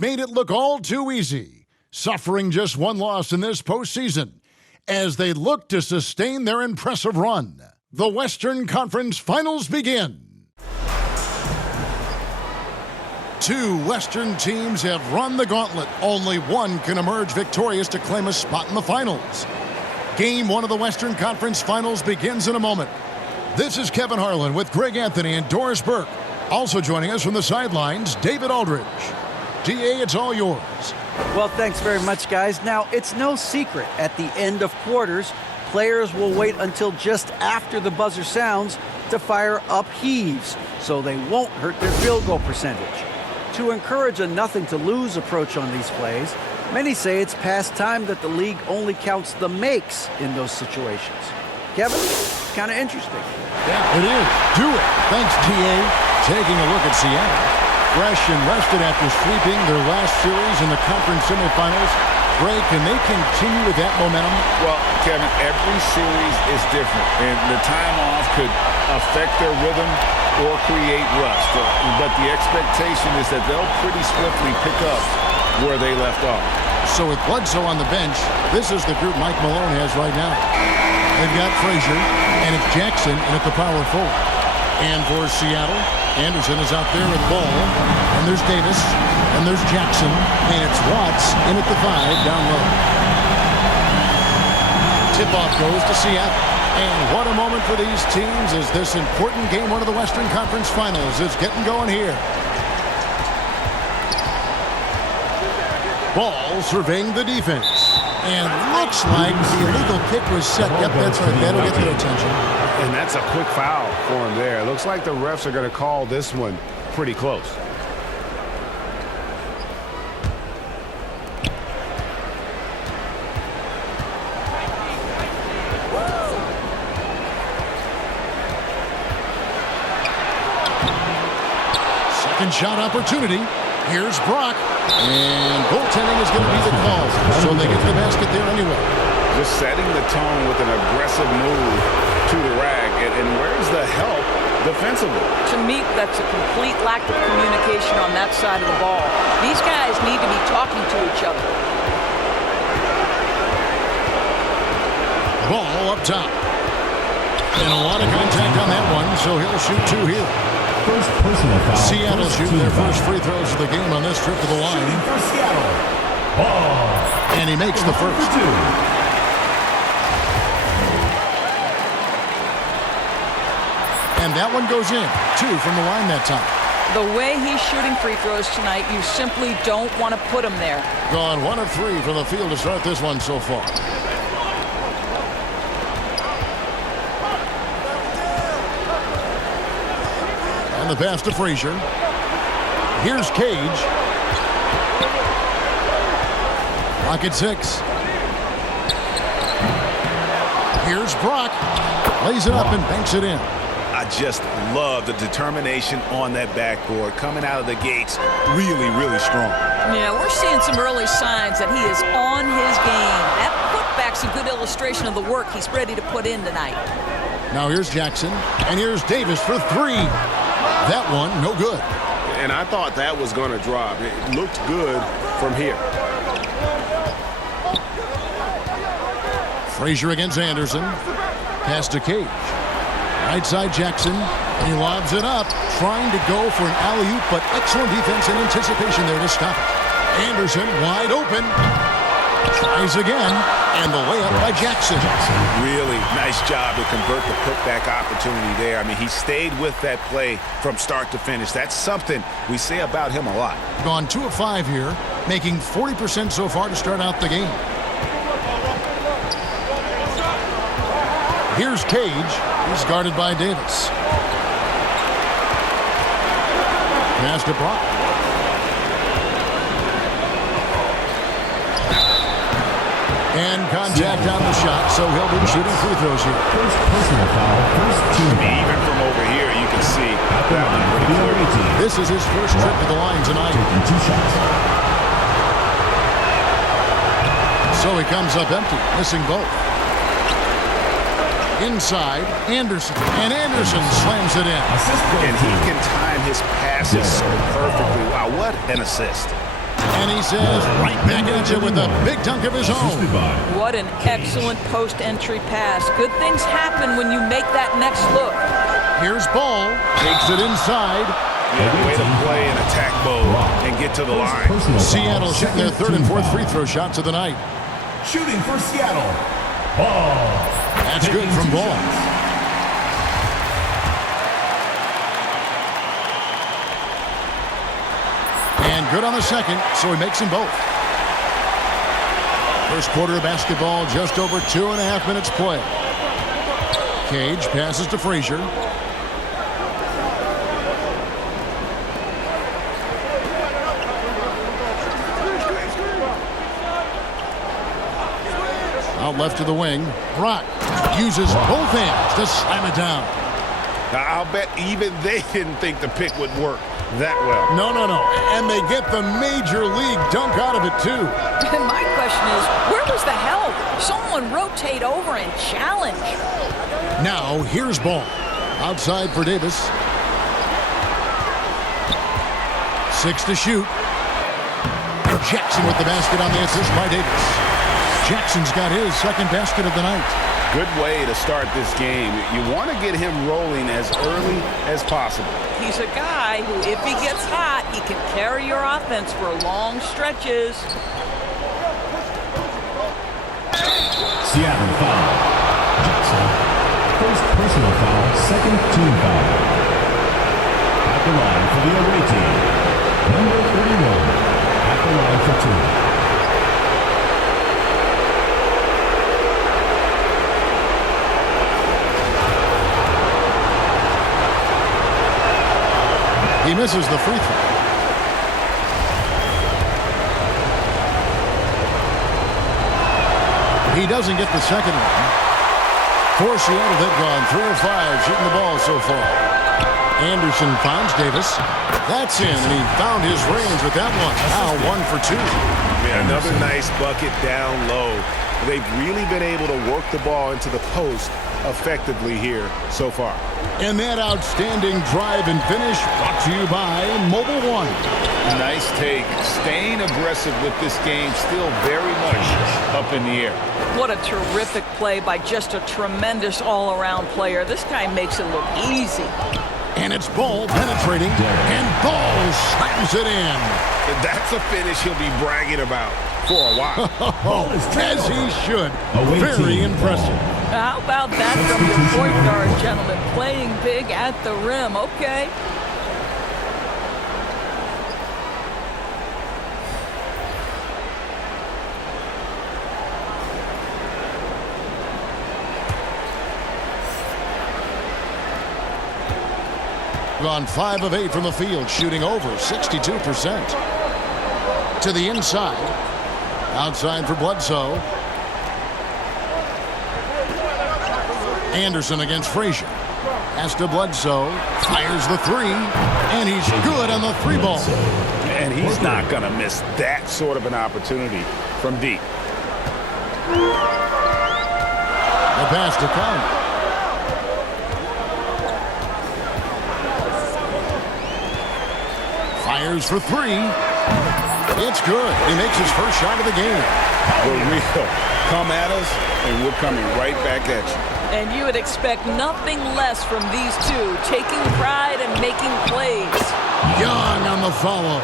made it look all too easy, suffering just one loss in this postseason as they look to sustain their impressive run. The Western Conference Finals begin. Two Western teams have run the gauntlet. Only one can emerge victorious to claim a spot in the finals. Game one of the Western Conference Finals begins in a moment. This is Kevin Harlan with Greg Anthony and Doris Burke. Also joining us from the sidelines, David Aldridge. DA, it's all yours. Well, thanks very much, guys. Now, it's no secret at the end of quarters, players will wait until just after the buzzer sounds to fire up heaves, so they won't hurt their field goal percentage. To encourage a nothing-to-lose approach on these plays, many say it's past time that the league only counts the makes in those situations. Kevin, kind of interesting. Yeah, it is. Do it. Thanks, TA. Taking a look at Seattle. Fresh and rested after sweeping their last series in the conference semifinals. Greg, can they continue with that momentum? Well, Kevin, every series is different, and the time off could affect their rhythm or create rust. But the expectation is that they'll pretty swiftly pick up where they left off. So with Bledsoe on the bench, this is the group Mike Malone has right now. They've got Frazier, and it's Jackson in at the power forward. And for Seattle, Anderson is out there with ball, and there's Davis, and there's Jackson, and it's Watts in at the 5 down low. Tip-off goes to Seattle. And what a moment for these teams as this important game, one of the Western Conference Finals, is getting going here. Ball surveying the defense. And looks like the illegal kick was set. Yep, that's right. That'll get their attention. And that's a quick foul for him there. Looks like the refs are going to call this one pretty close. Second shot opportunity. Here's Brock. And goaltending is going to be the call. So they get to the basket there anyway. Just setting the tone with an aggressive move to the rack. And where's the help defensively? To me, that's a complete lack of communication on that side of the ball. These guys need to be talking to each other. Ball up top. And a lot of contact on that one, so he'll shoot two here. First personal foul. Seattle shooting their first free throws of the game on this trip to the line. For Seattle. Ball. And he makes the first. And that one goes in. 2 from the line that time. The way he's shooting free throws tonight, you simply don't want to put him there. Gone 1 of 3 from the field to start this one so far. And the pass to Frazier. Here's Cage. Clock at 6. Here's Brock. Lays it up and banks it in. I just love the determination on that backboard. Coming out of the gates really, really strong. Yeah, we're seeing some early signs that he is on his game. That putback's a good illustration of the work he's ready to put in tonight. Now here's Jackson. And here's Davis for 3. That one, no good. And I thought that was going to drop. It looked good from here. Frazier against Anderson. Pass to Cage. Right side Jackson. He lobs it up, trying to go for an alley-oop, but excellent defense and anticipation there to stop it. Anderson wide open. Tries again, and the layup by Jackson. Really nice job to convert the putback opportunity there. I mean, he stayed with that play from start to finish. That's something we say about him a lot. Gone 2 of 5 here, making 40% so far to start out the game. Here's Cage. He's guarded by Davis. Pass to Brock. And contact on the shot, so he'll be shooting free throws here. First personal foul. First team foul. Even from over here, you can see that one pretty clear. This is his first trip to the line tonight. Taking 2 shots. So he comes up empty, missing both. Inside, Anderson. And Anderson slams it in. And he can time his passes so perfectly. Wow, what an assist. And he says right back at you with a big dunk of his own. What an excellent post-entry pass. Good things happen when you make that next look. Here's Ball. Takes it inside. Yeah, way to play in attack mode and get to the line. Seattle shooting their third and fourth free throw shots of the night. Shooting for Seattle. Ball. That's good from Ball. And good on the second, so he makes them both. First quarter of basketball, just over 2.5 minutes play. Cage passes to Frazier. Out left to the wing. Brock uses both hands to slam it down. Now, I'll bet even they didn't think the pick would work that well. No. And they get the major league dunk out of it, too. My question is, where was the help? Someone rotate over and challenge. Now, here's Ball. Outside for Davis. 6 to shoot. Jackson with the basket on the assist by Davis. Jackson's got his second basket of the night. Good way to start this game. You want to get him rolling as early as possible. He's a guy who, if he gets hot, he can carry your offense for long stretches. Seattle foul. Jackson. First personal foul, second team foul. At the line for the away team. Number 31. At the line for 2. He misses the free throw. He doesn't get the second one. For Seattle, they've gone 3 of 5 shooting the ball so far. Anderson finds Davis. That's in, and he found his range with that one. Now 1 for 2. Yeah, another nice bucket down low. They've really been able to work the ball into the post effectively here so far. And that outstanding drive and finish brought to you by Mobile One. Nice take. Staying aggressive with this game, still very much up in the air. What a terrific play by just a tremendous all-around player. This guy makes it look easy. And it's Ball penetrating, and Ball slams it in. That's a finish he'll be bragging about for a while. As he should. Very impressive. How about that from your point guard, gentlemen? Playing big at the rim. Okay. Gone 5 of 8 from the field, shooting over 62%. To the inside. Outside for Bledsoe. Anderson against Frazier. Pass to Bledsoe. Fires the 3. And he's good on the 3 ball. And he's not going to miss that sort of an opportunity from deep. The pass to Conley. Fires for 3. It's good. He makes his first shot of the game. We're real. Come at us, and we're coming right back at you. And you would expect nothing less from these two, taking pride and making plays. Young on the follow.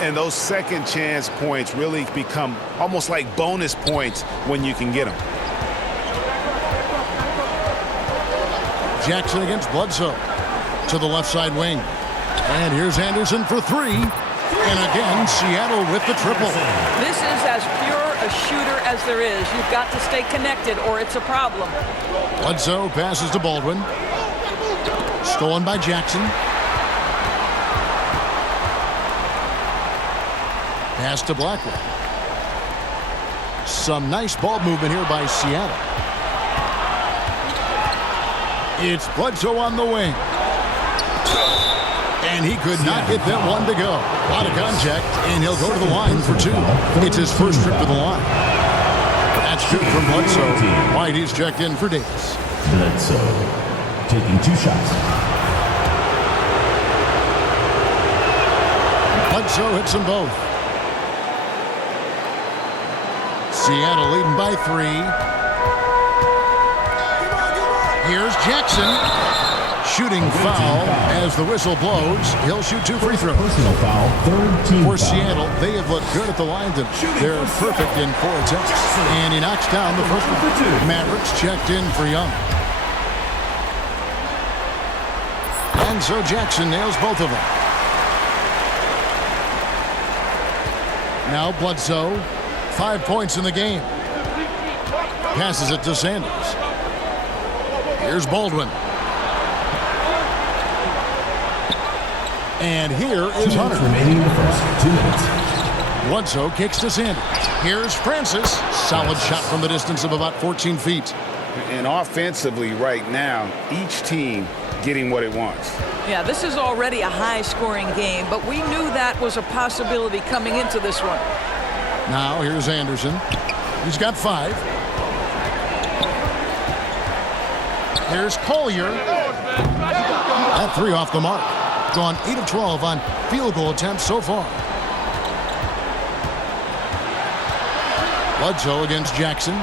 And those second chance points really become almost like bonus points when you can get them. Jackson against Bledsoe. To the left side wing. And here's Anderson for 3. And again, Seattle with the triple. This is as pure a shooter as there is. You've got to stay connected or it's a problem. Bledsoe passes to Baldwin. Stolen by Jackson. Pass to Blackwell. Some nice ball movement here by Seattle. It's Bledsoe on the wing. And he could not get that one to go. A lot of contact, and he'll go to the line for 2. It's his first trip to the line. That's good from Bledsoe. White, he's checked in for Davis. Bledsoe taking 2 shots. Bledsoe hits them both. Seattle leading by 3. Here's Jackson. Shooting foul as the whistle blows. He'll shoot 2 free throws. Personal foul, third team For foul. Seattle, they have looked good at the line tonight. They're perfect in 4 attempts. And he knocks down the first one. Mavericks checked in for Young. And so Jackson nails both of them. Now Bledsoe, 5 points in the game. Passes it to Sanders. Here's Baldwin. And here is Hunter. Remaining in the first 2 minutes. Bledsoe kicks to Sanders. Here's Francis. Solid shot from the distance of about 14 feet. And offensively right now, each team getting what it wants. Yeah, this is already a high-scoring game, but we knew that was a possibility coming into this one. Now here's Anderson. He's got 5. Here's Collier. That 3 off the mark. Gone 8 of 12 on field goal attempts so far. Bledsoe against Jackson.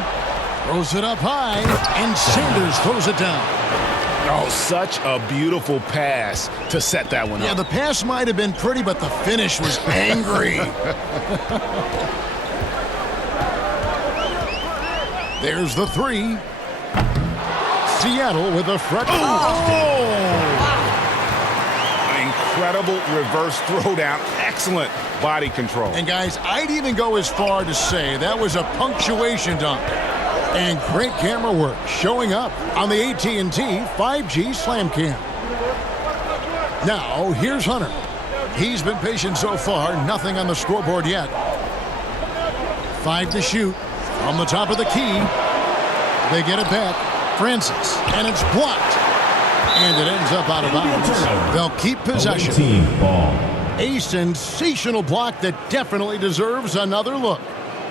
Throws it up high, and Sanders throws it down. Oh, such a beautiful pass to set that one Yeah, up. the pass might have been pretty, but the finish was angry. There's the 3. Seattle with a front. Incredible reverse throwdown. Excellent body control. And guys, I'd even go as far to say that was a punctuation dunk. And great camera work showing up on the AT&T 5G Slam Cam. Now, here's Hunter. He's been patient so far, nothing on the scoreboard yet. 5 to shoot from the top of the key. They get it back. Francis, and it's blocked. And it ends up out of bounds. They'll keep possession. Team ball. A sensational block that definitely deserves another look.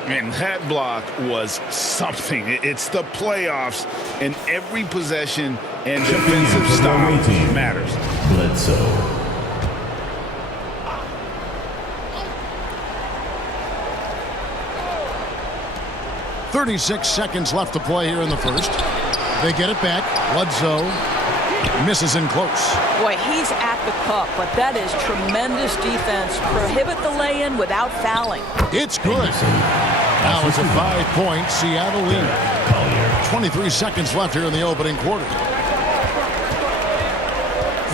And that block was something. It's the playoffs, and every possession and defensive stop matters. Bledsoe. 36 seconds left to play here in the first. They get it back. Bledsoe misses in close. Boy, he's at the cup, but that is tremendous defense. Prohibit the lay-in without fouling. It's good. Now it's a 5-point Seattle lead. 23 seconds left here in the opening quarter.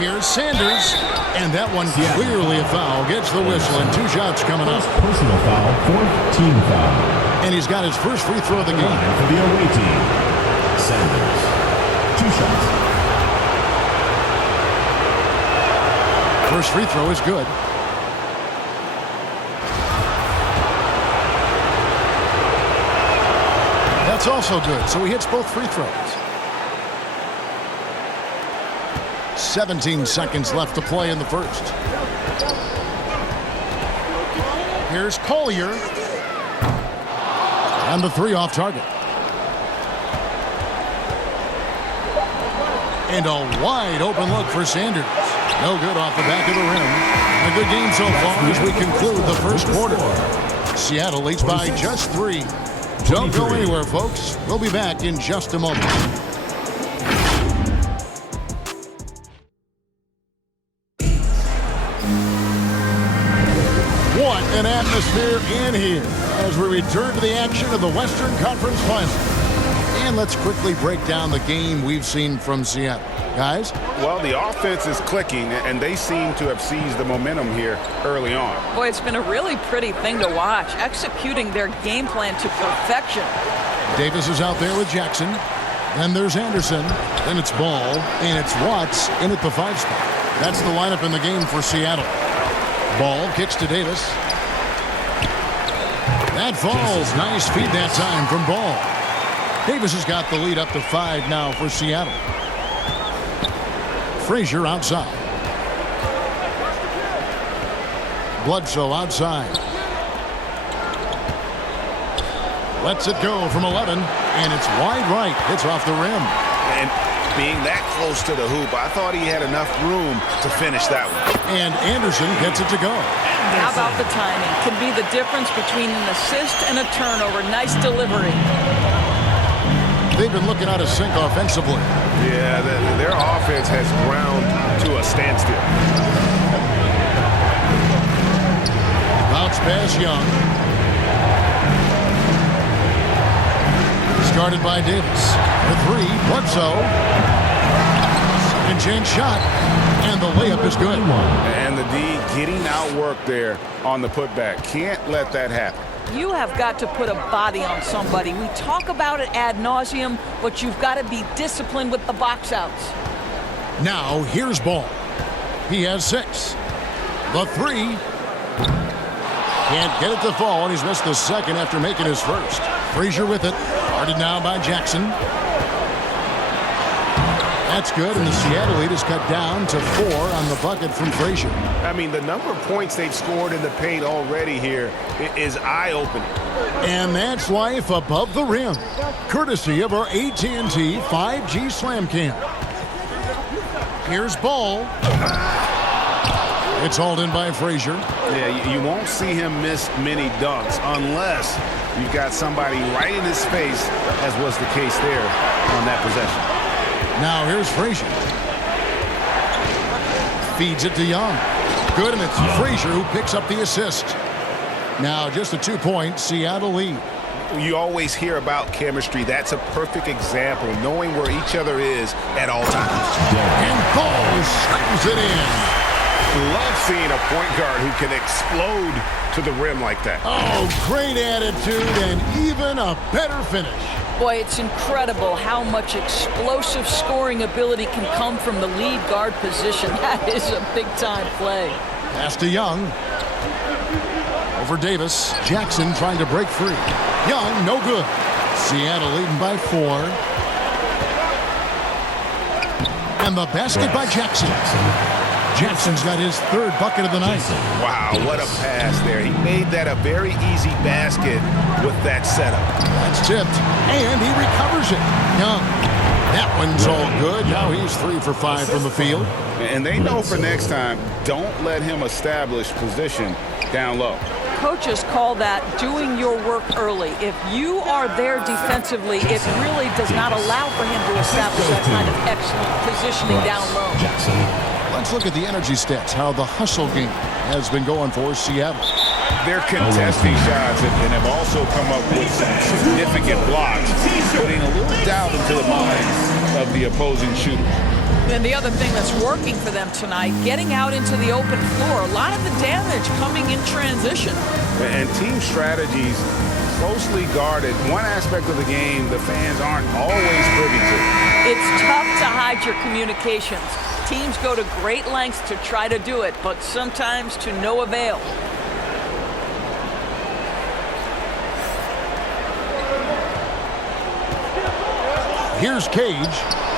Here's Sanders, and that one clearly a foul. Gets the whistle, and 2 shots coming up. Personal foul, fourth team foul. And he's got his first free throw of the game. For the away team, Sabers. 2 shots. First free throw is good. That's also good, so he hits both free throws. 17 seconds left to play in the first. Here's Collier. And the 3 off target. And a wide open look for Sanders. No good off the back of the rim. A good game so far as we conclude the first quarter. Seattle leads by just 3. Don't go anywhere, folks. We'll be back in just a moment. What an atmosphere in here as we return to the action of the Western Conference Finals. And let's quickly break down the game we've seen from Seattle. Guys? Well, the offense is clicking, and they seem to have seized the momentum here early on. Boy, it's been a really pretty thing to watch, executing their game plan to perfection. Davis is out there with Jackson. Then there's Anderson. Then it's Ball. And it's Watts in at the 5 spot. That's the lineup in the game for Seattle. Ball kicks to Davis. That falls. Nice feed that time from Ball. Davis has got the lead up to 5 now for Seattle. Frazier outside. Bledsoe outside. Lets it go from 11, and it's wide right. It's off the rim. And being that close to the hoop, I thought he had enough room to finish that one. And Anderson gets it to go. How about the timing? Can be the difference between an assist and a turnover. Nice delivery. They've been looking out of sync offensively. Yeah, their offense has ground to a standstill. Bounce pass Young. Started by Davis. The three, Bledsoe. Second chance shot. And the layup is good. And the D getting outworked there on the putback. Can't let that happen. You have got to put a body on somebody. We talk about it ad nauseum, but you've got to be disciplined with the box outs. Now, here's Ball. He has 6. The three. Can't get it to fall, and he's missed the second after making his first. Frazier with it. Guarded now by Jackson. That's good, and the Seattle lead is cut down to 4 on the bucket from Frazier. I mean, the number of points they've scored in the paint already here is eye-opening. And that's life above the rim, courtesy of our AT&T 5G Slam Cam. Here's Ball. It's hauled in by Frazier. Yeah, you won't see him miss many dunks unless you've got somebody right in his face, as was the case there on that possession. Now here's Frazier. Feeds it to Young. Good, and it's Frazier who picks up the assist. Now just a 2-point Seattle lead. You always hear about chemistry. That's a perfect example, knowing where each other is at all times. And Ball slams it in. Love seeing a point guard who can explode to the rim like that. Oh, great attitude and even a better finish. Boy, it's incredible how much explosive scoring ability can come from the lead guard position. That is a big-time play. Pass to Young. Over Davis. Jackson trying to break free. Young, no good. Seattle leading by 4. And the basket by Jackson. Jackson's got his 3rd bucket of the night. Wow, what a pass there. He made that a very easy basket with that setup. That's tipped, and he recovers it. Young. That one's all good. Now he's 3 for 5 from the field. And they know for next time, don't let him establish position down low. Coaches call that doing your work early. If you are there defensively, it really does not allow for him to establish that kind of excellent positioning down low. Let's look at the energy stats, how the hustle game has been going for Seattle. They're contesting shots and have also come up with some significant blocks, putting a little doubt into the minds of the opposing shooter. And the other thing that's working for them tonight, getting out into the open floor. A lot of the damage coming in transition. And team strategies closely guarded. One aspect of the game the fans aren't always privy to. It's tough to hide your communications. Teams go to great lengths to try to do it, but sometimes to no avail. Here's Cage.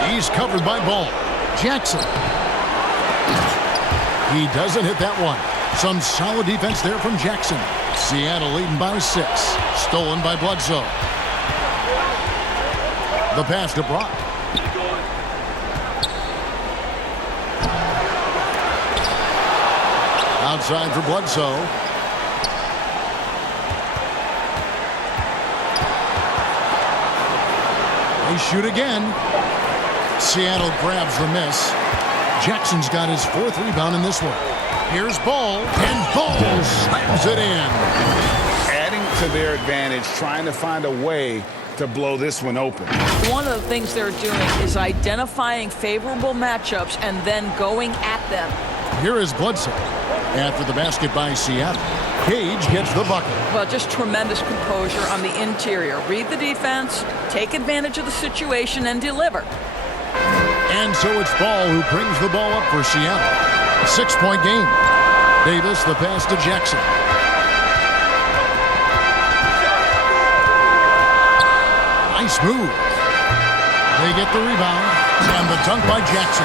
He's covered by Ball. Jackson. He doesn't hit that one. Some solid defense there from Jackson. Seattle leading by 6. Stolen by Bledsoe. The pass to Brock. Outside for Bledsoe. They shoot again. Seattle grabs the miss. Jackson's got his 4th rebound in this one. Here's Ball, and Ball slams it in. Adding to their advantage, trying to find a way to blow this one open. One of the things they're doing is identifying favorable matchups and then going at them. Here is Bledsoe. After the basket by Seattle, Cage gets the bucket. Well, just tremendous composure on the interior. Read the defense, take advantage of the situation, and deliver. And so it's Ball who brings the ball up for Seattle. 6-point game. Davis, the pass to Jackson. Nice move. They get the rebound, and the dunk by Jackson.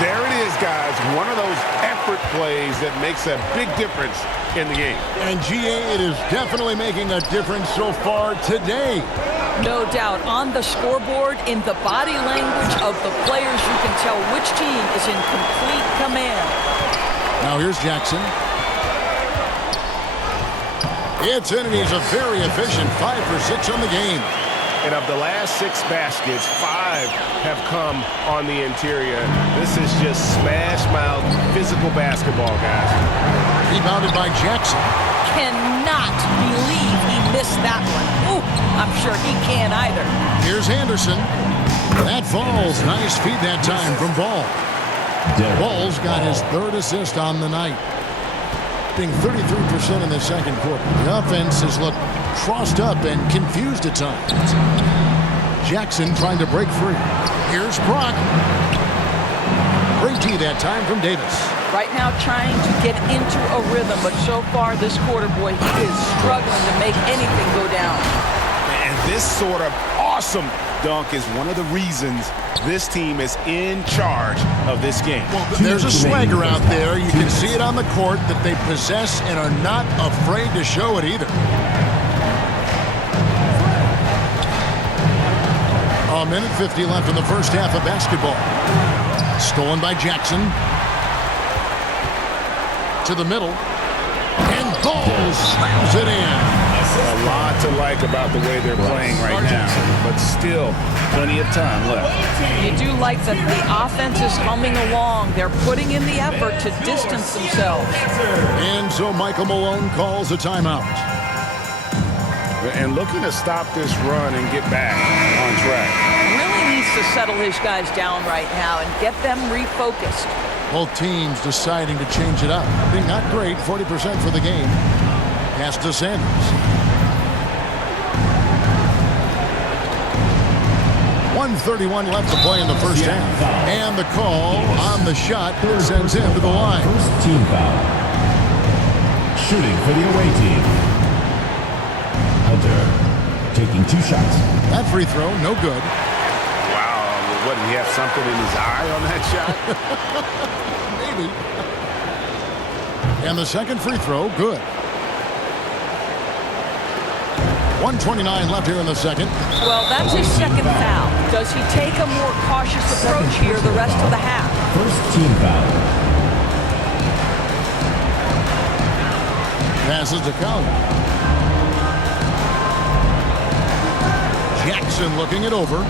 There it is, guys. One of those effort plays that makes a big difference in the game. And GA, it is definitely making a difference so far today. No doubt. On the scoreboard, in the body language of the players, you can tell which team is in complete command. Now here's Jackson. It's in, and he's a very efficient 5 for 6 on the game. And of the last 6 baskets, 5 have come on the interior. This is just smash-mouth physical basketball, guys. Rebounded by Jackson. Cannot believe he missed that one. Ooh, I'm sure he can't either. Here's Anderson. That falls. Nice feed that time from Ball. Ball's got his 3rd assist on the night, being 33% in the second quarter. The offense has looked crossed up and confused at times. Jackson trying to break free. Here's Brock. Great D that time from Davis. Right now trying to get into a rhythm, but so far this quarter, boy, he is struggling to make anything go down. And this sort of awesome dunk is one of the reasons this team is in charge of this game. Well, there's a swagger out there. You can see it on the court that they possess and are not afraid to show it either. A minute 50 left in the first half of basketball. Stolen by Jackson. To the middle. And Ball slams it in. A lot to like about the way they're playing right now, but still plenty of time left. You do like that the offense is humming along. They're putting in the effort to distance themselves. And so Michael Malone calls a timeout. And looking to stop this run and get back on track. Really needs to settle his guys down right now and get them refocused. Both teams deciding to change it up. Being not great, 40% for the game. Pass to Sanders. 1:31 left to play in the first half. And the call on the shot sends him to the line. First team foul. Shooting for the away team. Hunter taking 2 shots. That free throw, no good. Wow, what, did he have something in his eye on that shot? Maybe. And the second free throw, good. 1:29 left here in the second. Well, that's his second foul. Does he take a more cautious approach here the rest of the half? First team foul. Passes to Collins. Jackson looking it over.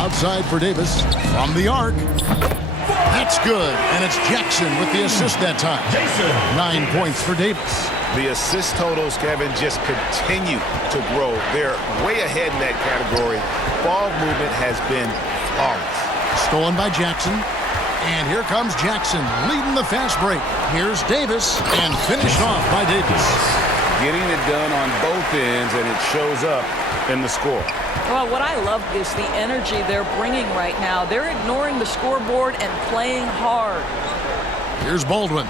Outside for Davis. From the arc. That's good. And it's Jackson with the assist that time. 9 points for Davis. The assist totals, Kevin, just continue to grow. They're way ahead in that category. Ball movement has been flawless. Stolen by Jackson. And here comes Jackson leading the fast break. Here's Davis and finished off by Davis. Getting it done on both ends, and it shows up in the score. Well, what I love is the energy they're bringing right now. They're ignoring the scoreboard and playing hard. Here's Baldwin.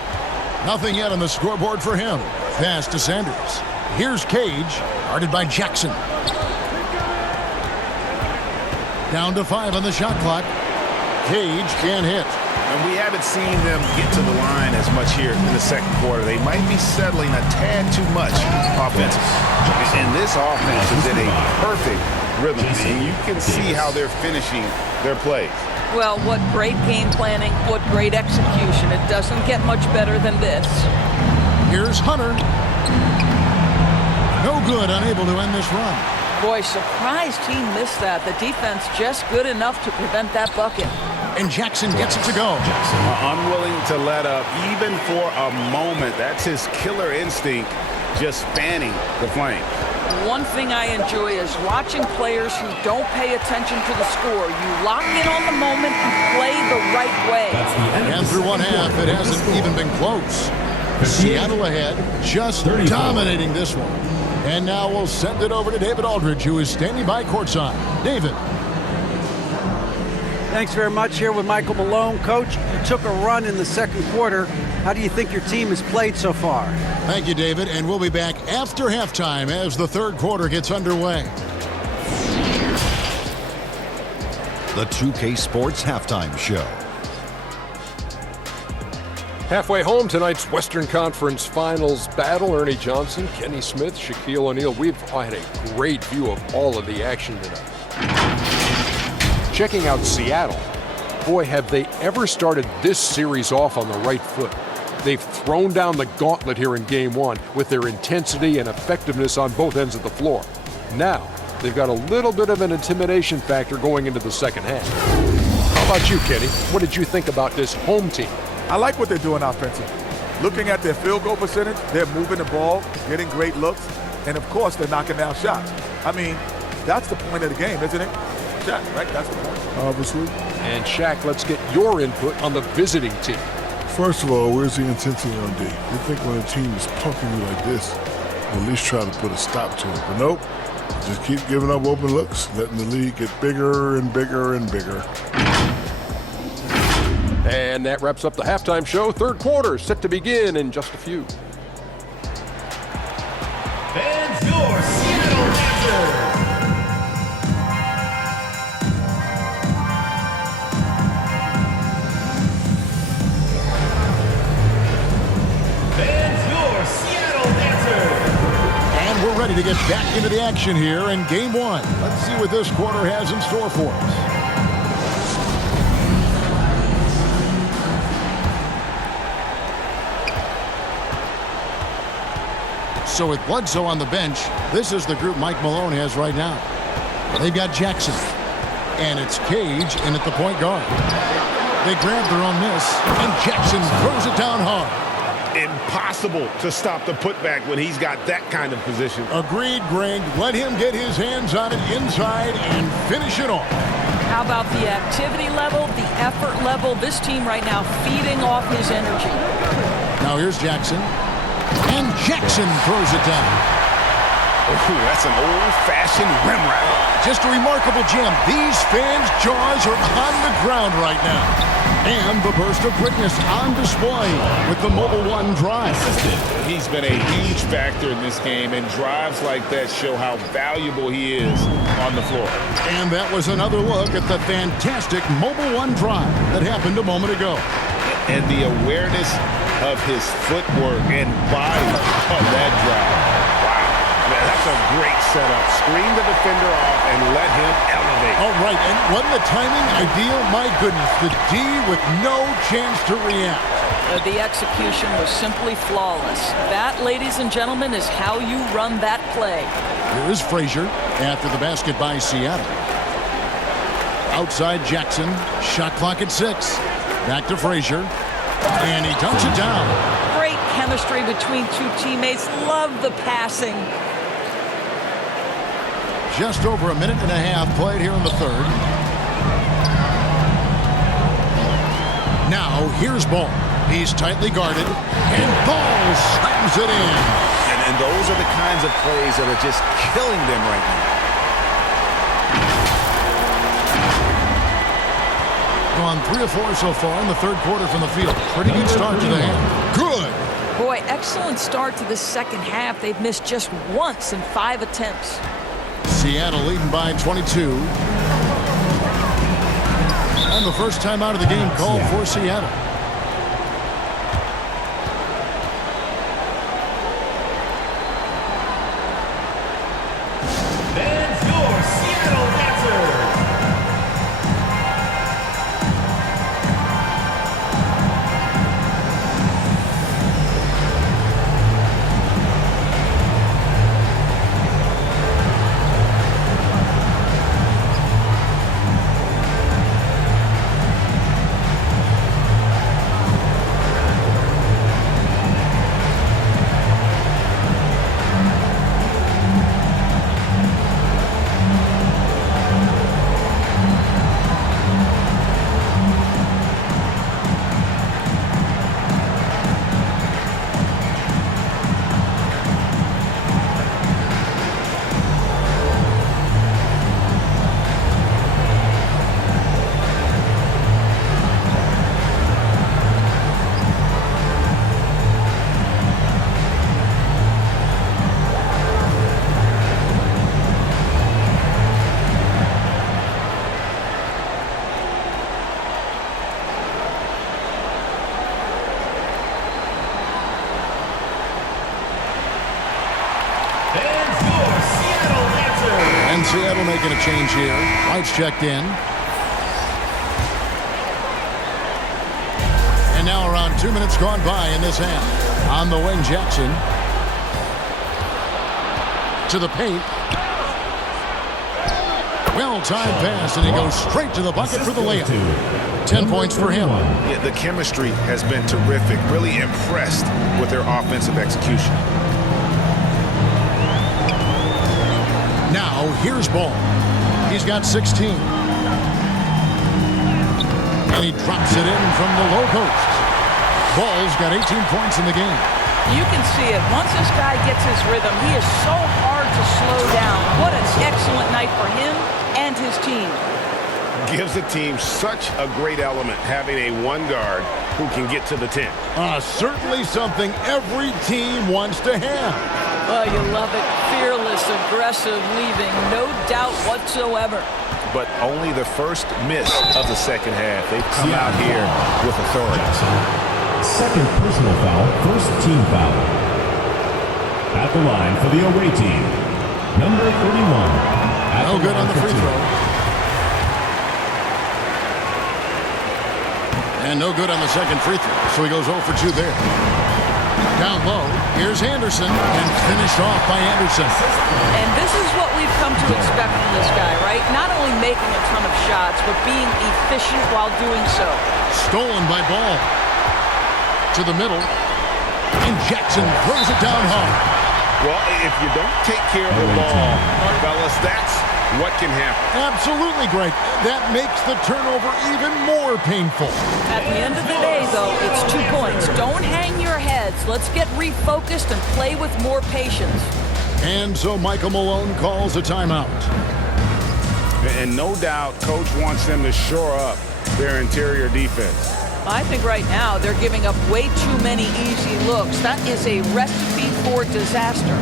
Nothing yet on the scoreboard for him. Pass to Sanders. Here's Cage, guarded by Jackson. Down to 5 on the shot clock. Cage can't hit. And we haven't seen them get to the line as much here in the second quarter. They might be settling a tad too much offensively. And this offense is in a perfect rhythm. And you can see how they're finishing their plays. Well, what great game planning, what great execution. It doesn't get much better than this. Here's Hunter. No good, unable to end this run. Boy, surprised he missed that. The defense just good enough to prevent that bucket. And Jackson gets it to go. Unwilling to let up even for a moment. That's his killer instinct, just fanning the flame. One thing I enjoy is watching players who don't pay attention to the score. You lock in on the moment and play the right way. And through one half, it hasn't even been close. Seattle ahead, just dominating this one. And now we'll send it over to David Aldridge, who is standing by courtside. David. Thanks very much. Here with Michael Malone. Coach, you took a run in the second quarter. How do you think your team has played so far? Thank you, David. And we'll be back after halftime as the third quarter gets underway. the 2K Sports Halftime Show. Halfway home, tonight's Western Conference Finals battle. Ernie Johnson, Kenny Smith, Shaquille O'Neal. We've had a great view of all of the action tonight. Checking out Seattle. Boy, have they ever started this series off on the right foot. They've thrown down the gauntlet here in Game 1 with their intensity and effectiveness on both ends of the floor. Now, they've got a little bit of an intimidation factor going into the second half. How about you, Kenny? What did you think about this home team? I like what they're doing offensively. Looking at their field goal percentage, they're moving the ball, getting great looks, and of course they're knocking down shots. I mean, that's the point of the game, isn't it? Shaq, right? That's the point. Obviously. And Shaq, let's get your input on the visiting team. First of all, where's the intensity on D? You think when a team is punking you like this, at least try to put a stop to it. But nope, just keep giving up open looks, letting the lead get bigger and bigger and bigger. And that wraps up the halftime show. Third quarter set to begin in just a few. Fans, your Seattle answer. And we're ready to get back into the action here in Game 1. Let's see what this quarter has in store for us. So with Bledsoe on the bench, this is the group Mike Malone has right now. They've got Jackson, and it's Cage in at the point guard. They grab their own miss, and Jackson throws it down hard. Impossible to stop the putback when he's got that kind of position. Agreed, Greg. Let him get his hands on it inside and finish it off. How about the activity level, the effort level? This team right now feeding off his energy. Now here's Jackson. And Jackson throws it down. Oh, that's an old-fashioned rim rattle. Just a remarkable jam. These fans' jaws are on the ground right now. And the burst of quickness on display with the Mobile One drive. He's been a huge factor in this game, and drives like that show how valuable he is on the floor. And that was another look at the fantastic Mobile One drive that happened a moment ago. And the awareness of his footwork and body on that drive. Wow. Man, that's a great setup. Screen the defender off and let him elevate. All right, and wasn't the timing ideal? My goodness, the D with no chance to react. The execution was simply flawless. That, ladies and gentlemen, is how you run that play. Here is Frazier after the basket by Seattle. Outside Jackson, shot clock at 6. Back to Frazier, and he dunks it down. Great chemistry between two teammates. Love the passing. Just over a minute and a half played here in the third. Now here's Ball. He's tightly guarded, and Ball slams it in. And those are the kinds of plays that are just killing them right now. Gone 3 of 4 so far in the third quarter from the field. Pretty good start to the half. Good. Boy, excellent start to the second half. They've missed just once in 5 attempts. Seattle leading by 22. And the first time out of the game called for Seattle. Fans, your Seattle answer. Seattle making a change here. White's checked in. And now around 2 minutes gone by in this half. On the wing, Jackson. To the paint. Well-timed pass, and he goes straight to the bucket for the layup. 10 points for him. Yeah, the chemistry has been terrific. Really impressed with their offensive execution. Now, here's Ball. He's got 16. And he drops it in from the low post. Ball's got 18 points in the game. You can see it. Once this guy gets his rhythm, he is so hard to slow down. What an excellent night for him and his team. Gives the team such a great element having a one guard who can get to the 10. Certainly something every team wants to have. Oh, you love it. Fearless, aggressive, leaving. No doubt whatsoever. But only the first miss of the second half. They've come out here with authority. Second personal foul, first team foul. At the line for the away team, number 31. No good on the free throw. And no good on the second free throw. So he goes 0 for 2 there. Down low, here's Anderson, and finished off by Anderson. And this is what we've come to expect from this guy, right? Not only making a ton of shots, but being efficient while doing so. Stolen by Ball. To the middle, and Jackson throws it down hard. Well, if you don't take care of the ball, fellas, that's what can happen. Absolutely, Greg. That makes the turnover even more painful. At the end of the day, though, it's 2 points. Don't hang your heads. Let's get refocused and play with more patience. And so Michael Malone calls a timeout. And no doubt, Coach wants them to shore up their interior defense. I think right now they're giving up way too many easy looks. That is a recipe for disaster.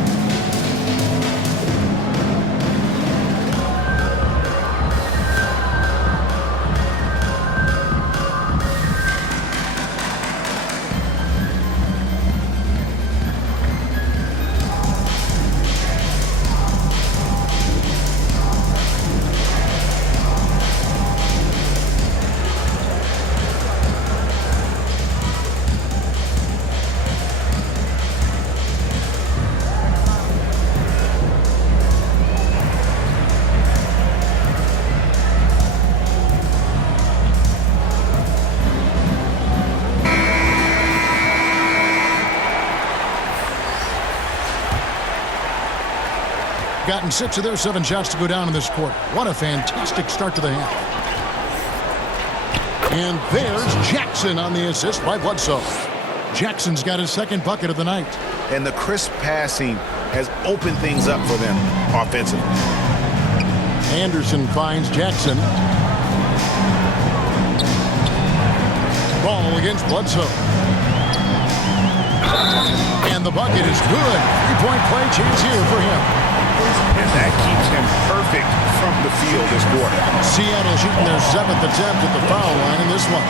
Gotten 6 of their 7 shots to go down in this quarter. What a fantastic start to the half. And there's Jackson on the assist by Bledsoe. Jackson's got his second bucket of the night. And the crisp passing has opened things up for them offensively. Anderson finds Jackson. Ball against Bledsoe. And the bucket is good. 3-point play chance here for him. And that keeps him perfect from the field this quarter. Seattle shooting their 7th attempt at the foul line in this one.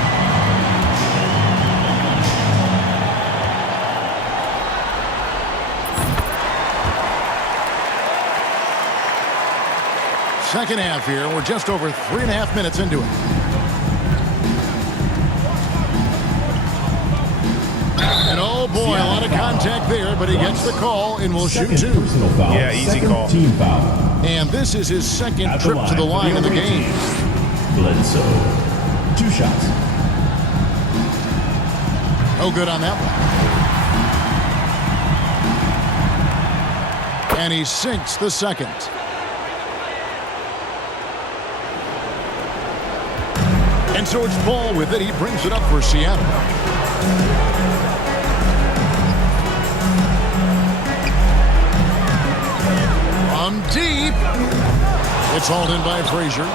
Second half here. We're just over 3.5 minutes into it. And oh boy, a lot of contact there, but he gets the call and will shoot 2. Yeah, easy call. Team foul. And this is his second trip to the line of the game. Bledsoe. 2 shots. No good on that one. And he sinks the second. And so it's Ball with it. He brings it up for Seattle. From deep. It's hauled in by Frazier.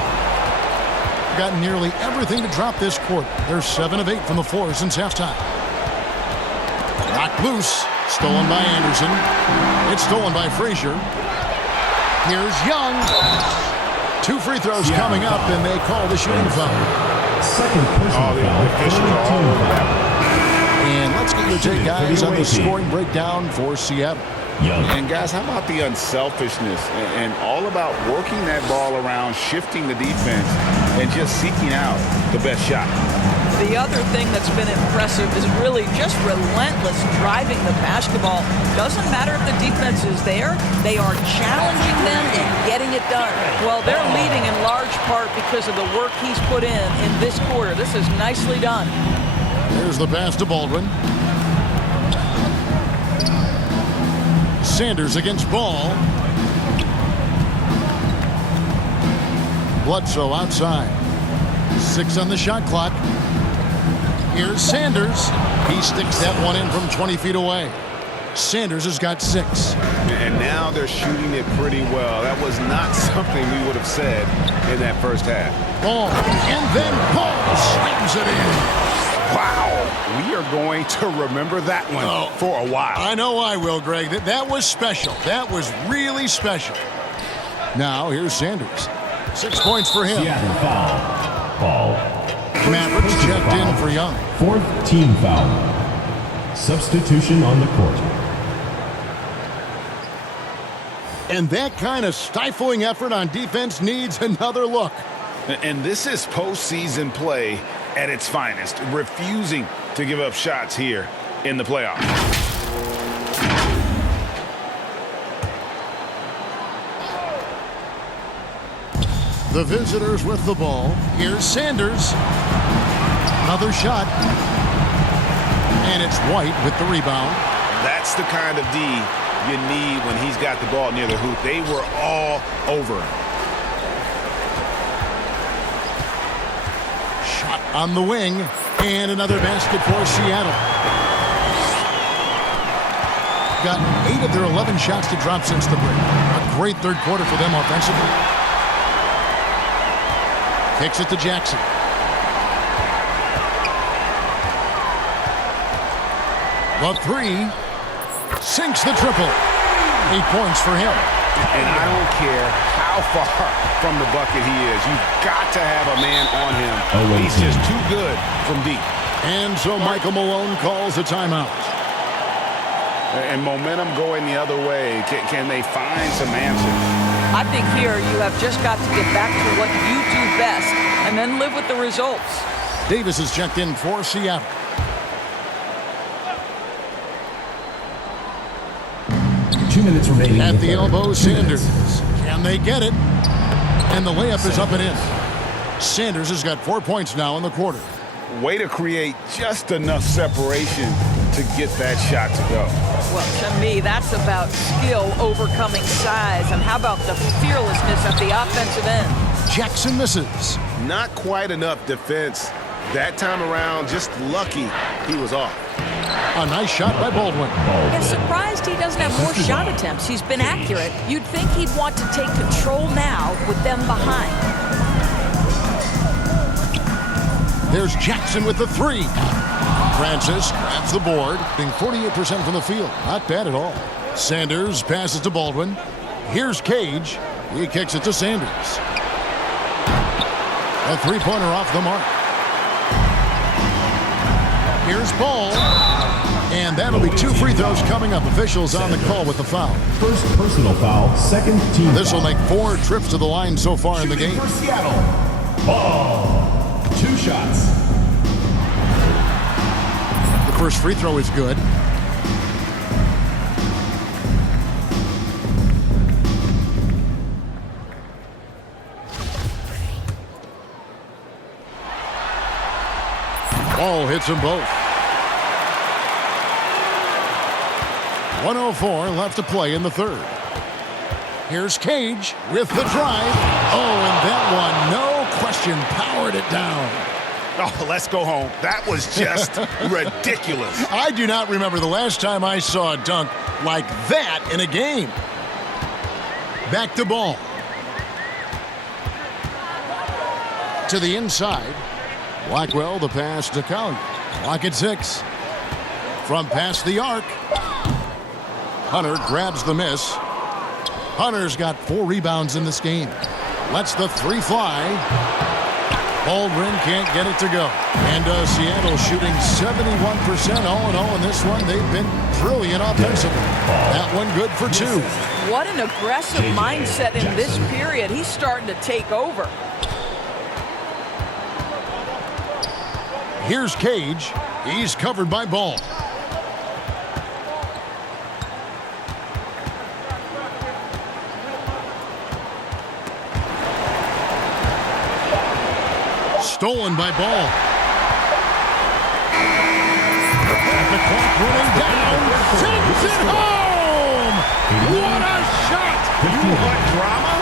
Got nearly everything to drop this quarter. They're 7 of 8 from the floor since halftime. Knocked loose. Stolen by Anderson. It's stolen by Frazier. Here's Young. 2 free throws coming up, and they call the shooting foul. Second personal foul. The officials are all over that. And let's get your take, guys, on the scoring breakdown for Seattle. And guys, how about the unselfishness and all about working that ball around, shifting the defense, and just seeking out the best shot? The other thing that's been impressive is really just relentless driving the basketball. Doesn't matter if the defense is there, they are challenging them and getting it done. Well, they're leading in large part because of the work he's put in this quarter. This is nicely done. Here's the pass to Baldwin. Sanders against Ball. Bledsoe outside. 6 on the shot clock. Here's Sanders. He sticks that one in from 20 feet away. Sanders has got 6. And now they're shooting it pretty well. That was not something we would have said in that first half. Ball. And then Ball slams it in. Wow. We are going to remember that one for a while. I know I will, Greg. That was special. That was really special. Now, here's Sanders. 6 points for him. Seattle foul. Ball. Mavericks checked in for Young. 4th team foul. Substitution on the court. And that kind of stifling effort on defense needs another look. And this is postseason play at its finest, refusing to give up shots here in the playoffs. The visitors with the ball. Here's Sanders. Another shot. And it's White with the rebound. That's the kind of D you need when he's got the ball near the hoop. They were all over him. Shot on the wing. And another basket for Seattle. Gotten 8 of their 11 shots to drop since the break. A great third quarter for them offensively. Kicks it to Jackson. The 3. Sinks the triple. 8 points for him. And I don't care how far from the bucket he is. You've got to have a man on him. He's just too good from deep. And so Michael Malone calls a timeout. And momentum going the other way. Can they find some answers? I think here you have just got to get back to what you do best and then live with the results. Davis is checked in for Seattle. Minutes remaining. At the elbow, Sanders. Can they get it? And the layup is up and in. Sanders has got 4 points now in the quarter. Way to create just enough separation to get that shot to go. Well, to me, that's about skill overcoming size. And how about the fearlessness at the offensive end? Jackson misses. Not quite enough defense that time around. Just lucky he was off. A nice shot by Baldwin. Yeah, surprised he doesn't have more shot attempts. He's been accurate. You'd think he'd want to take control now with them behind. There's Jackson with the 3. Francis grabs the board, being 48% from the field. Not bad at all. Sanders passes to Baldwin. Here's Cage. He kicks it to Sanders. A 3-pointer off the mark. Here's Ball. And that'll be 2 free throws coming up. Officials on the call with the foul. First personal foul, second team This will foul. make 4 trips to the line so far in the game. For Seattle. Ball. 2 shots. The first free throw is good. Ball hits them both. 1:04 left to play in the third. Here's Cage with the drive. Oh, and that one, no question, powered it down. Oh, let's go home. That was just ridiculous. I do not remember the last time I saw a dunk like that in a game. Back to Ball. To the inside. Blackwell, the pass to Collier. Clock at 6. From past the arc. Hunter grabs the miss. Hunter's got 4 rebounds in this game. Lets the 3 fly. Baldwin can't get it to go. And Seattle shooting 71% all in all in this one. They've been brilliant offensively. That one good for 2. What an aggressive mindset in this period. He's starting to take over. Here's Cage. He's covered by Ball. Stolen by Ball. And the clock running down. Sends it home! What a shot! You want drama?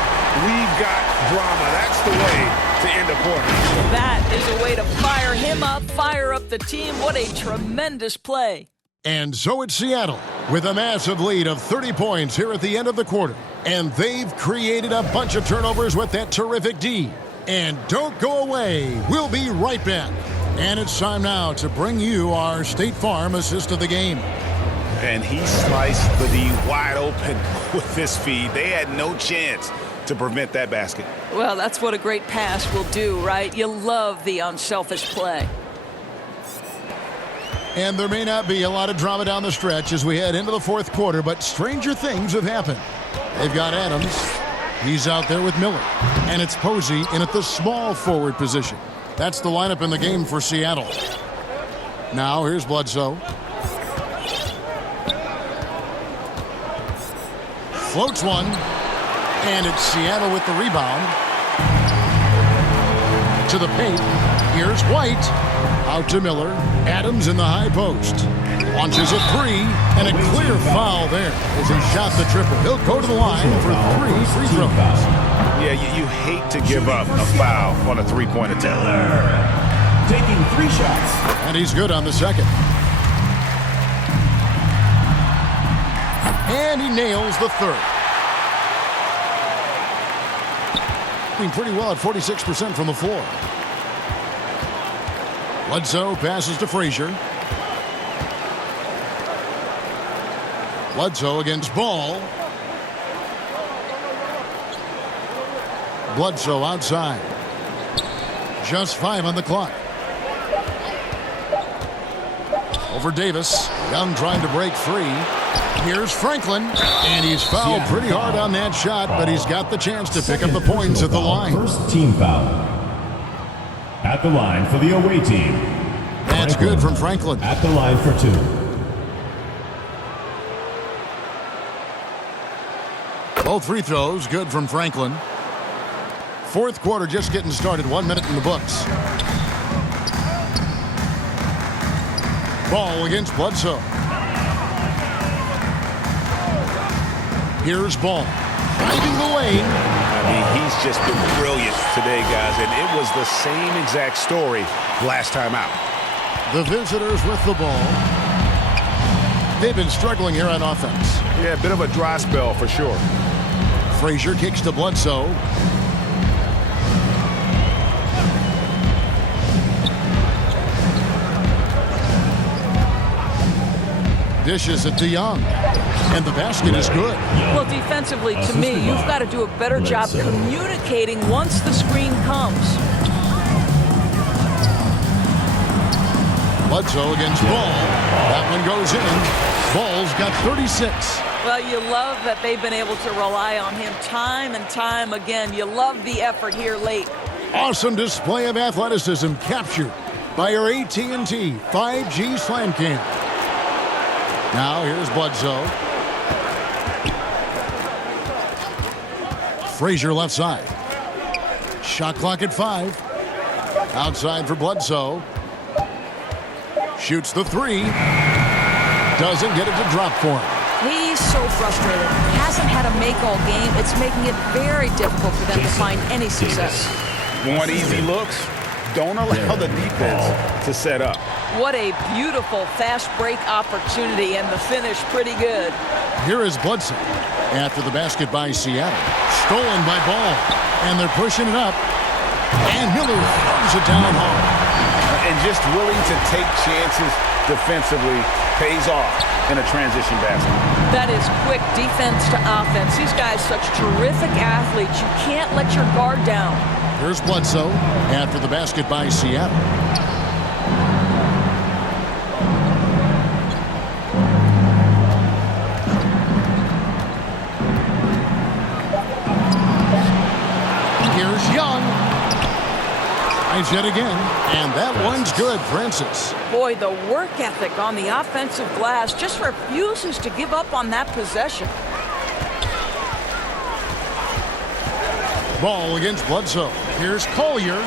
We've got drama. That's the way to end a quarter. That is a way to fire him up, fire up the team. What a tremendous play. And so it's Seattle with a massive lead of 30 points here at the end of the quarter. And they've created a bunch of turnovers with that terrific D. And don't go away. We'll be right back. And it's time now to bring you our State Farm assist of the game. And he sliced the D wide open with this feed. They had no chance to prevent that basket. Well, that's what a great pass will do, right? You love the unselfish play. And there may not be a lot of drama down the stretch as we head into the fourth quarter, but stranger things have happened. They've got Adams. He's out there with Miller. And it's Posey in at the small forward position. That's the lineup in the game for Seattle. Now here's Bledsoe. Floats one. And it's Seattle with the rebound. To the paint. Here's White. Out to Miller. Adams in the high post. Launches a three. And a clear foul there as he shot the triple. He'll go to the line for 3 free throws. Yeah, you hate to give up a foul on a three-point attempt. Taking 3 shots. And he's good on the second. And he nails the third. Doing pretty well at 46% from the floor. Bledsoe passes to Frazier. Bledsoe against Ball. Bledsoe outside. Just 5 on the clock. Over Davis. Young trying to break free. Here's Franklin. And he's fouled pretty hard on that shot, but he's got the chance to pick up the points at the line. First team foul. At the line for the away team. That's good from Franklin. At the line for 2. Both free throws good from Franklin. Fourth quarter just getting started. 1 minute in the books. Ball against Bledsoe. Here's Ball. Finding the lane. I mean, he's just been brilliant today, guys, and it was the same exact story last time out. The visitors with the ball. They've been struggling here on offense. Yeah, a bit of a dry spell for sure. Frazier kicks to Bledsoe. Dishes it to Young. And the basket is good. Well, defensively, to me, you've got to do a better job communicating once the screen comes. Bledsoe against Ball. That one goes in. Ball's got 36. Well, you love that they've been able to rely on him time and time again. You love the effort here late. Awesome display of athleticism captured by your AT&T 5G Slam Cam. Now here's Bledsoe. Frazier left side. Shot clock at 5. Outside for Bledsoe. Shoots the 3. Doesn't get it to drop for him. He's so frustrated. Hasn't had a make all game. It's making it very difficult for them to find any success. Want easy looks? Don't allow the defense to set up. What a beautiful fast break opportunity, and the finish pretty good. Here is Bledsoe after the basket by Seattle. Stolen by Ball. And they're pushing it up. And Miller throws it down hard. And just willing to take chances defensively pays off in a transition basket. That is quick defense to offense. These guys such terrific athletes. You can't let your guard down. Here's Bledsoe after the basket by Seattle. Here's Young. Tries yet again, and that one's good, Francis. Boy, the work ethic on the offensive glass just refuses to give up on that possession. Ball against Bledsoe. Here's Collier.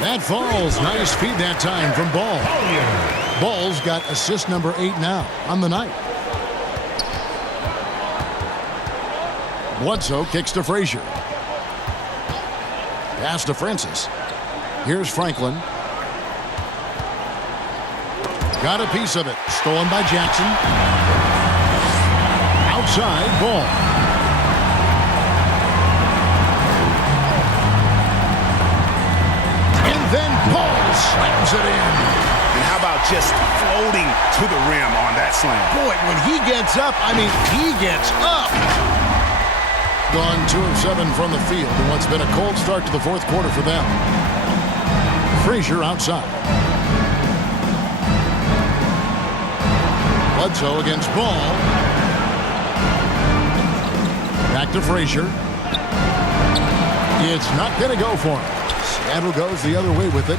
That falls. Nice feed that time from Ball. Ball's got assist number 8 now on the night. Bledsoe kicks to Frazier. Pass to Francis. Here's Franklin. Got a piece of it. Stolen by Jackson. Outside, Ball. And then Ball slams it in. And how about just floating to the rim on that slam? Boy, when he gets up, I mean, he gets up. Gone 2 of 7 from the field in what's been a cold start to the fourth quarter for them. Frazier outside. Bledsoe against Ball. Back to Frazier. It's not going to go for him. Seattle goes the other way with it.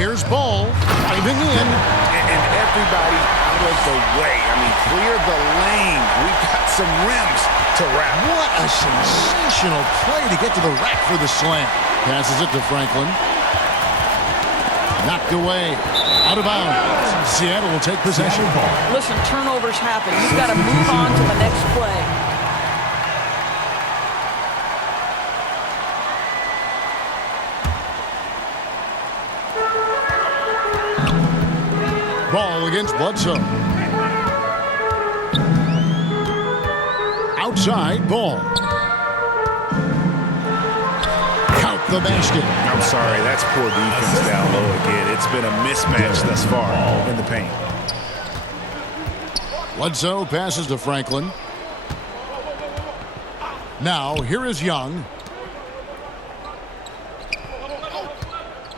Here's Ball diving in. And everybody out of the way. I mean, clear the lane. We've got some rims to wrap. What a sensational play to get to the rack for the slam. Passes it to Franklin. Knocked away. Out of bounds. Seattle will take possession. Listen, turnovers happen. You've got to move on to the next play. Ball against Bledsoe. Outside, Ball. Count the basket. I'm sorry, that's poor defense down low again. It's been a mismatch thus far in the paint. Bledsoe passes to Franklin. Now, here is Young.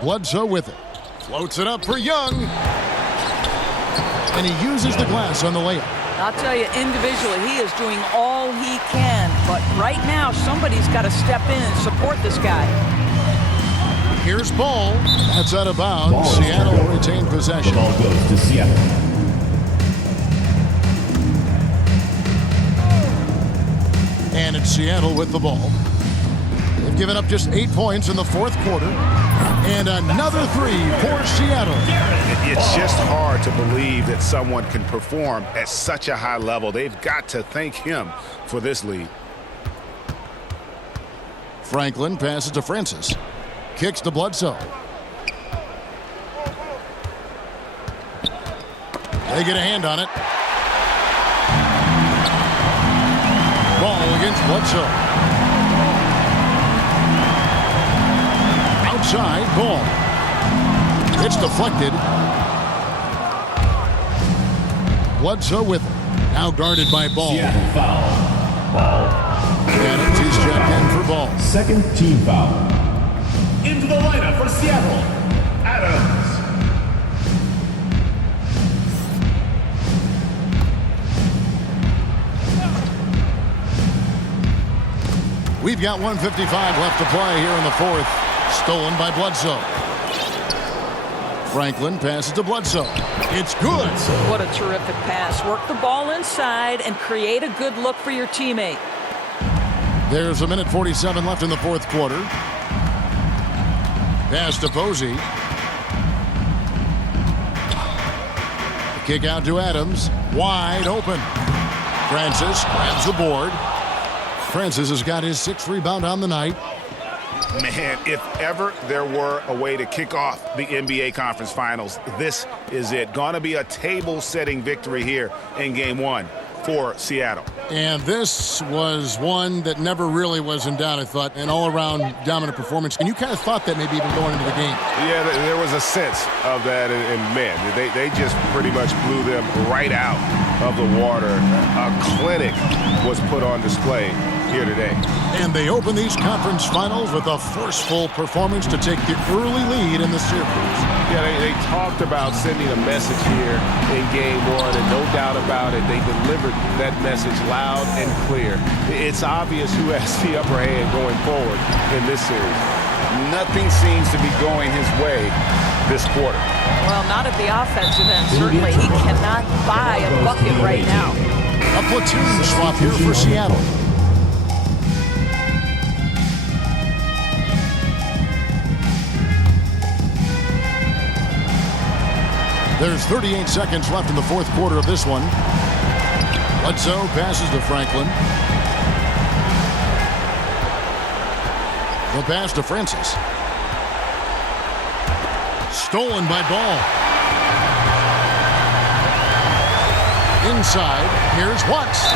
Bledsoe with it. Floats it up for Young. And he uses the glass on the layup. I'll tell you, individually, he is doing all he can. But right now, somebody's got to step in and support this guy. Here's Ball. That's out of bounds. Seattle will retain possession. Ball goes to Seattle. And it's Seattle with the ball. They've given up just 8 points in the fourth quarter. And another 3 for Seattle. It's just hard to believe that someone can perform at such a high level. They've got to thank him for this lead. Franklin passes to Francis. Kicks to Bledsoe. They get a hand on it. Ball against Bledsoe. Outside, Ball. It's deflected. Bledsoe with it. Now guarded by Ball. Seattle foul. Ball. Adams, he's checked in for Ball. Second team foul. Into the lineup for Seattle, Adams. We've got 1:55 left to play here in the fourth. Stolen by Bledsoe. Franklin passes to Bledsoe. It's good. What a terrific pass. Work the ball inside and create a good look for your teammate. There's 1:47 left in the fourth quarter. Pass to Posey. Kick out to Adams. Wide open. Francis grabs the board. Francis has got his 6th rebound on the night. Man, if ever there were a way to kick off the NBA Conference Finals, this is it. Gonna be a table-setting victory here in Game 1 for Seattle. And this was one that never really was in doubt, I thought, an all-around dominant performance. And you kind of thought that maybe even going into the game. Yeah, there was a sense of that, and man, they just pretty much blew them right out of the water. A clinic was put on display here today. And they open these conference finals with a forceful performance to take the early lead in the series. Yeah, they talked about sending a message here in game one, and no doubt about it, they delivered that message loud and clear. It's obvious who has the upper hand going forward in this series. Nothing seems to be going his way this quarter. Well, not at the offensive end, certainly. He cannot buy a bucket right now. A platoon swap here for Seattle. There's 38 seconds left in the fourth quarter of this one. Bledsoe passes to Franklin. The pass to Francis. Stolen by Ball. Inside, here's Watts.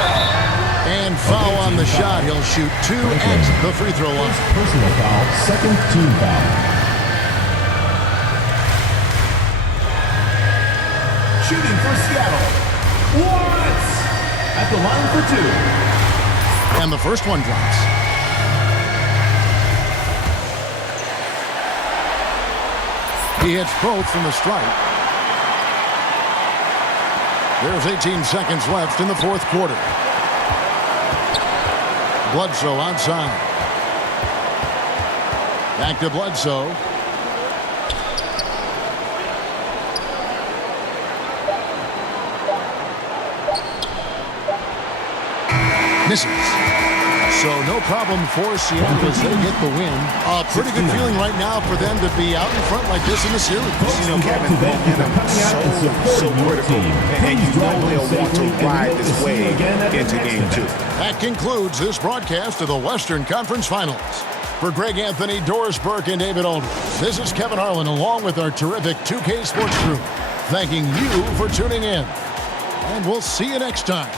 And foul on the shot. He'll shoot 2 at the free throw line. Personal foul, second team foul. Shooting for Seattle, Watts at the line for 2. And the first one drops. He hits both from the stripe. There's 18 seconds left in the fourth quarter. Bledsoe outside. Back to Bledsoe. Misses. So no problem for Seattle as they get the win. A pretty good feeling right now for them to be out in front like this in the series. You know, Kevin, momentum so critical, and you know they'll want to ride this wave into game 2. That concludes this broadcast of the Western Conference Finals. For Greg Anthony, Doris Burke, and David Aldridge, this is Kevin Harlan along with our terrific 2K Sports crew, thanking you for tuning in. And we'll see you next time.